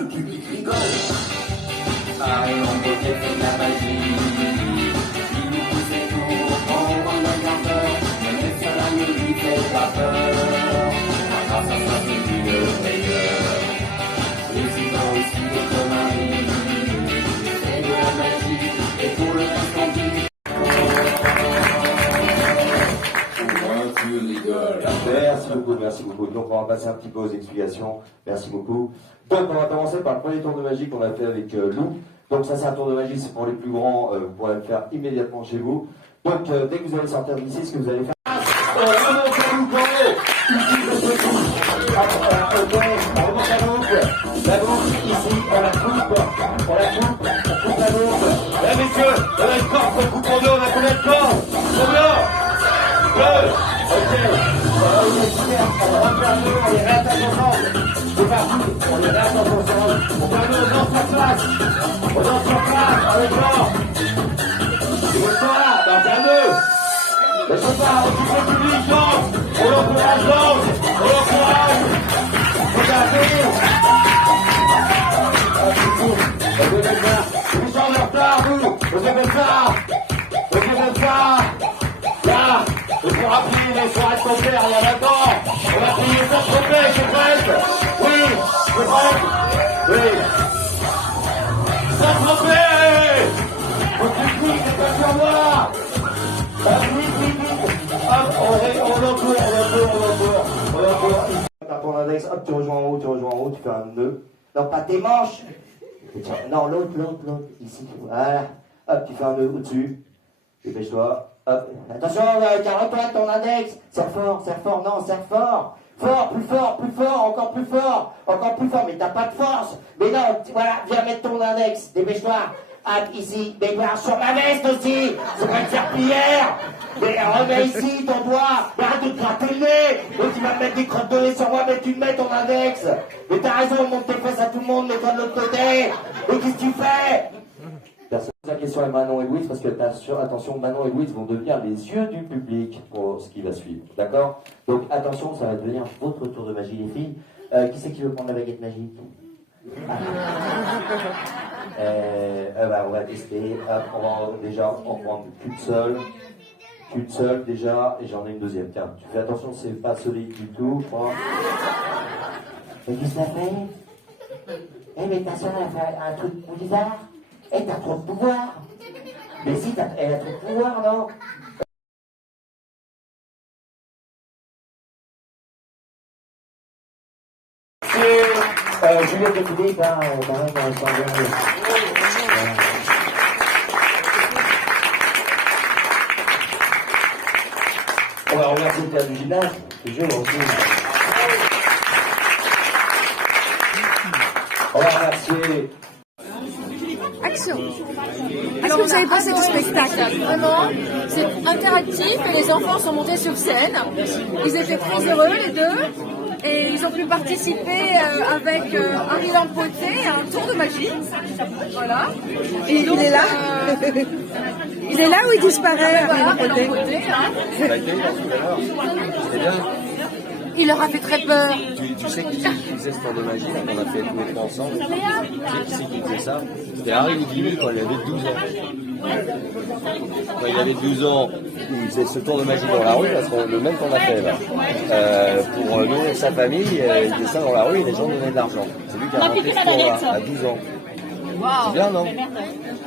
le public rigole. Marie en beauté fait de la magie. Il nous pousse et nous, on regarde. Même le soleil ne lui fait pas peur. Grâce à ça, c'est lui le meilleur. Les humains aussi des conneries. C'est de la magie, et pour le reste on dit. Merci beaucoup. Donc on va passer un petit peu aux explications. Merci beaucoup. Donc on va commencer par le premier tour de magie qu'on a fait avec Lou. Donc ça c'est un tour de magie, c'est pour les plus grands, vous pourrez le faire immédiatement chez vous. Donc dès que vous allez sortir d'ici, ce que vous allez faire... La boucle, ici, on la coupe, la boucle. Eh messieurs, on a une corde, on coupe en deux, on a combien de cordes? Combien? Deux. Ok. On est super, on va faire deux, on les réattache ensemble. C'est parti, on les réattache ensemble. On fait un deux, on danse sur place. On danse sur place, avec l'or. Et vous êtes là, on fait un deux. Mais je sais pas, on touche le public, danse. On l'encourage, danse. On l'encourage. Regardez. Vous en en retard, vous faites comme ça. Là, il faut rappeler les soirées de ton père, il y a maintenant. On va prier ça de ton père, c'est prête. Oui, c'est prête. Oui. Ça te père. Votre public, c'est pas sur moi. Hop, on l'entoure. T'as ton index, hop, tu rejoins en haut, tu fais un nœud. Non, pas tes manches. Non, l'autre, ici. Voilà. Hop, tu fais un nœud au-dessus. Dépêche-toi. Hop. Attention, carre-toi ton index. Serre fort, non, serre fort. Fort, plus fort, encore plus fort. Mais t'as pas de force. Mais non, voilà, viens mettre ton index. Dépêche-toi. Hop, ici. Mais voilà, sur ma veste aussi. C'est pas une serpillière. Mais remets ici ton doigt. Mais arrête de te gratter le nez. Donc tu vas me mettre des crottes de nez sur moi, mais tu me mets ton index. Mais t'as raison, monte tes fesses à tout le monde, mets-toi de l'autre côté. Et qu'est-ce que tu fais? Personne pose la question à Manon et Louise, parce que attention, Manon et Louise vont devenir les yeux du public pour ce qui va suivre. D'accord? Donc attention, ça va devenir votre tour de magie, les filles. Qui c'est qui veut prendre la baguette magique? On va tester. Hop, on va déjà en prendre qu'une seule déjà, et j'en ai une deuxième. Tiens, tu fais attention, c'est pas solide du tout, je crois. Et qu'est-ce que ça fait? Eh mais ta soeur a fait un truc bizarre. Eh, t'as trop de pouvoir. Mais si, elle a trop de pouvoir, non? Juliette de Philippe, hein, quand même, on s'en vient. On va remercier le théâtre du gymnase, toujours aussi. On va remercier. Action. Alors, vous avez pensé du spectacle? Vraiment, c'est interactif et les enfants sont montés sur scène. Ils étaient très heureux, les deux. Et ils ont pu participer avec Harry Lampoté à un tour de magie. Voilà. Et donc, il est là Il est là ou il disparaît, Harry Lampoté? C'est bien. Il leur a fait très peur. Tu sais qui faisait ce tour de magie là, qu'on a fait tous les trois ensemble? Tu sais qui c'est qui faisait ça? C'était Harry Houdini quand il avait 12 ans. Quand il avait 12 ans, il faisait ce tour de magie dans la rue, le même qu'on a fait là. Pour nourrir sa famille, il faisait ça dans la rue et les gens donnaient de l'argent. C'est lui qui a inventé ce tour-là à 12 ans. C'est bien, non?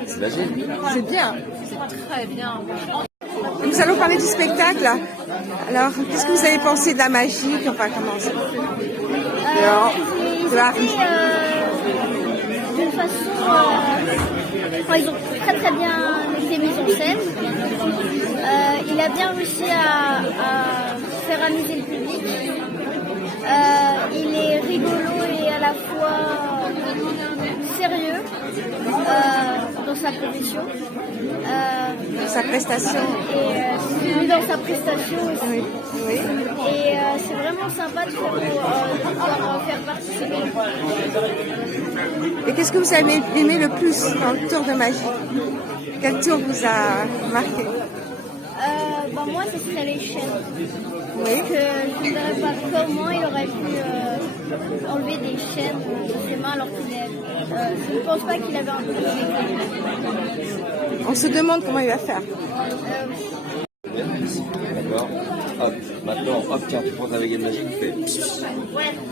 C'est magique. C'est bien. C'est très bien. Nous allons parler du spectacle. Alors, qu'est-ce que vous avez pensé de la magie? On va commencer. D'une façon, ils ont très très bien été mis en scène. Il a bien réussi à faire amuser le public. Il est rigolo et à la fois sérieux dans sa profession. Sa prestation. Et dans sa prestation aussi. Oui. Oui. Et c'est vraiment sympa de pouvoir faire participer. Et qu'est-ce que vous avez aimé le plus dans le tour de magie? Quel tour vous a marqué? Moi, ce serait les chaînes. Oui. Que je ne dirais pas comment il aurait pu enlever des chaînes de ses mains alors qu'il est... je ne pense pas qu'il avait un peu de On se demande comment il va faire. D'accord. Hop, maintenant, hop, tiens, tu prends ta baguette magique, tu fais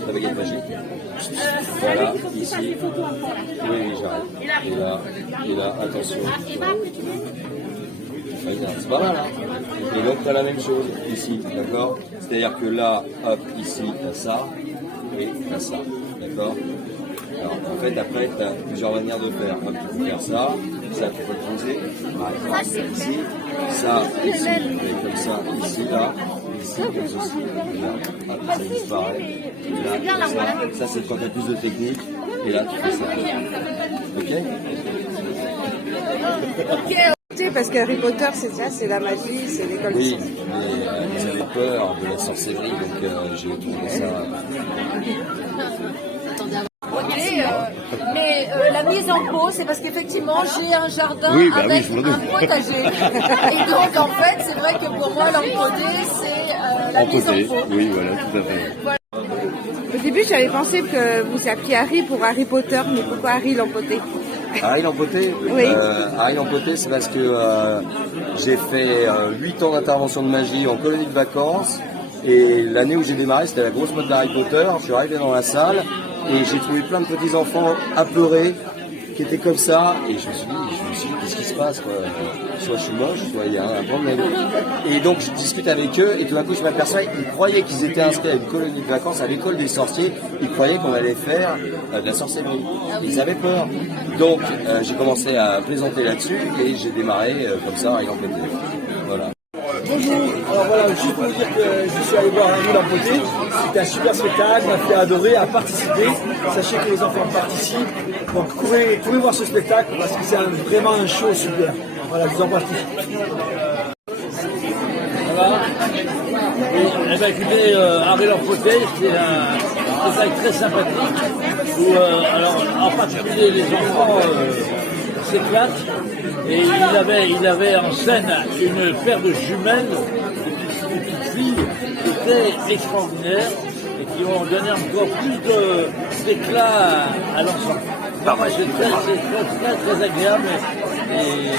ta baguette magique. Voilà, ici. Oui, j'arrête. Et là, attention. C'est pas mal, hein. Et donc, tu as la même chose ici, d'accord. C'est-à-dire que là, hop, ici, tu as ça, et tu as ça, d'accord. Alors, en fait, après, tu as plusieurs manières de faire. Hop, tu peux faire ça tu peux le poser, par exemple, ici, ça, ici, et comme ça, ici, là, ici, comme ceci. Là, hop, ça disparaît. Et là, comme ça, c'est quand tu as plus de technique. Et là, tu fais ça. Ok. Parce qu'Harry Potter, c'est ça, c'est la magie, c'est l'école des sorciers. Oui, mais ils avaient peur de la sorcellerie, donc j'ai trouvé ça... Mais la mise en pause, c'est parce qu'effectivement, j'ai un jardin avec un potager. Et donc, en fait, c'est vrai que pour moi, l'empoté, c'est la mise en pause. Oui, voilà, tout à fait. Voilà. Au début, j'avais pensé que vous appeliez Harry pour Harry Potter, mais pourquoi Harry l'empoté? Harry l'empoté, oui. Harry l'empoté, c'est parce que j'ai fait 8 ans d'intervention de magie en colonie de vacances. Et l'année où j'ai démarré, c'était la grosse mode d'Harry Potter. Je suis arrivé dans la salle et j'ai trouvé plein de petits enfants apeurés qui étaient comme ça. Et je me suis dit, qu'est-ce qui se passe, quoi? Soit je suis moche, soit il y a un problème. Et donc je discute avec eux et tout d'un coup je m'aperçois, ils croyaient qu'ils étaient inscrits à une colonie de vacances à l'école des sorciers. Ils croyaient qu'on allait faire de la sorcellerie. Ils avaient peur. Donc j'ai commencé à plaisanter là-dessus et j'ai démarré comme ça, Harry l'empoté. Voilà. Bonjour, alors voilà, juste pour vous dire que je suis allé voir Harry l'empoté, c'était un super spectacle, m'a fait adorer à participer, sachez que les enfants participent, donc courez voir ce spectacle parce que c'est vraiment un show super, voilà, je vous en prie. Voilà, et bien écoutez, Harry l'empoté, c'est un spectacle très sympathique, où alors en particulier les enfants s'éclatent. Et il avait en scène une paire de jumelles, de petites filles, qui étaient extraordinaires et qui ont donné encore plus d'éclat à l'ensemble. C'est très agréable et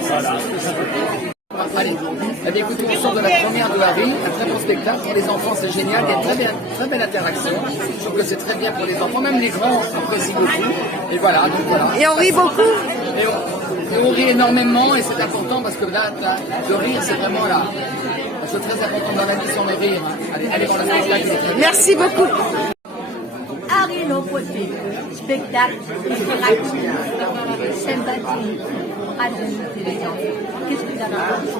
voilà, c'est sympathique. Allez, eh bien, écoutez, on sort de la première de Harry, un très bon spectacle pour les enfants, c'est génial, il y a une très belle interaction. Je trouve que c'est très bien pour les enfants, même les grands apprécient beaucoup. Et voilà, donc voilà. Et on rit beaucoup. Et on rit énormément et c'est important parce que là, le rire, c'est vraiment la chose très importante dans la vie, sans les rire. Hein. Allez voir le spectacle. Merci beaucoup. Harry l'empoté, spectacle interactif, sympathique, adulte les enfants. Qu'est-ce que tu en as pensé?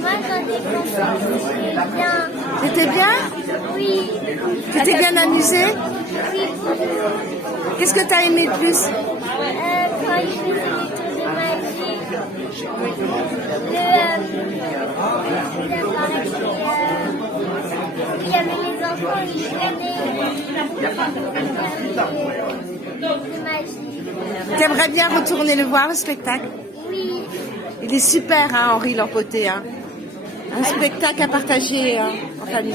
Moi, quand j'étais enfant, c'était bien. C'était bien? Oui. Tu t'es bien amusé? Oui. Qu'est-ce que tu as aimé le plus? Quand il faisait des tours de magie. Il y avait les enfants, ils prenaient de magie. T'aimerais bien retourner le voir, le spectacle? Oui. Il est super, hein, Harry l'empoté. Hein. Un spectacle à partager en famille.